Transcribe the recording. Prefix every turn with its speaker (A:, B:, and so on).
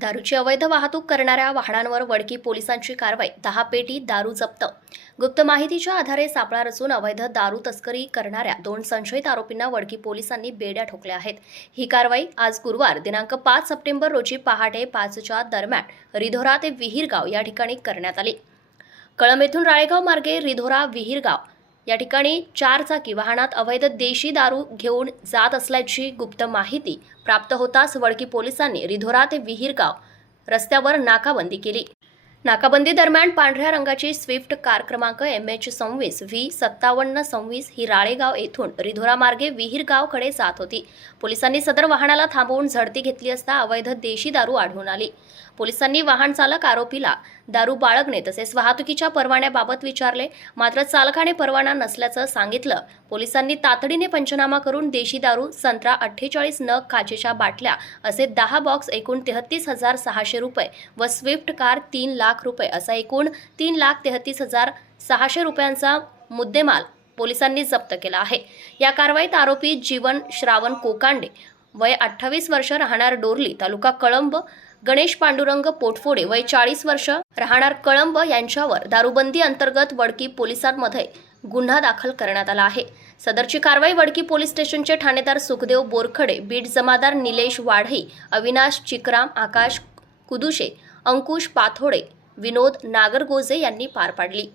A: दारूची अवैध वाहतूक करणाऱ्या वाहनांवर वडकी पोलिसांची कारवाई दहा पेटी दारू जप्त. गुप्त माहितीच्या आधारे सापळा रचून अवैध दारू तस्करी करणाऱ्या दोन संशयित आरोपींना वडकी पोलिसांनी बेड्या ठोकल्या आहेत. ही कारवाई आज गुरुवार दिनांक पाच सप्टेंबर रोजी पहाटे पाचच्या दरम्यान रिधोरा ते विहीरगाव या ठिकाणी करण्यात आली. कळंब येथून राळेगाव मार्गे रिधोरा विहीरगाव या ठिकाणी चारचाकी वाहनात अवैध देशी दारू घेऊन जात असल्याची गुप्त माहिती प्राप्त होताच वडकी पोलिसांनी रिधोरा ते विहीरगाव रस्त्यावर नाकाबंदी केली. नाकाबंदी दरम्यान पांढऱ्या रंगाची स्विफ्ट कार क्रमांक एम एच सव्वीस व्ही सत्तावन्न सव्वीस ही राळेगाव येथून रिधोरा मार्गे विहीरगावकडे जात होती. पोलिसांनी सदर वाहनाला थांबवून झडती घेतली असता अवैध देशी दारू आढळून आली. पोलिसांनी वाहन चालक आरोपीला दारू बाळगणे तसेच वाहतुकीच्या परवान्याबाबत विचारले. मात्र चालकाने परवाना नसल्याचं सांगितलं. पोलिसांनी तातडीने पंचनामा करून देशी दारू संत्रा अठ्ठेचाळीस नग काचेच्या बाटल्या असे दहा बॉक्स एकूण तेहतीस हजार सहाशे रुपये व स्विफ्ट कार तीन लाख रुपये असा एकूण तीन लाख तेहतीस हजार सहाशे रुपयांचा मुद्देमाल पोलिसांनी जप्त केला आहे. या कारवाईत आरोपी जीवन श्रावण कोकांडे वय अठ्ठावीस वर्ष राहणार डोरली तालुका कळंब गणेश पांडुरंग पोटफोडे वय चाळीस वर्ष राहणार कळंब यांच्यावर दारूबंदी अंतर्गत वडकी पोलिसांमध्ये गुन्हा दाखल करण्यात आला आहे. सदरची कारवाई वडकी पोलीस स्टेशनचे ठाणेदार सुखदेव बोरखडे बीट जमादार निलेश वाढई अविनाश चिकराम आकाश कुदुशे अंकुश पाथोडे विनोद नागरगोजे यांनी पार पाडली.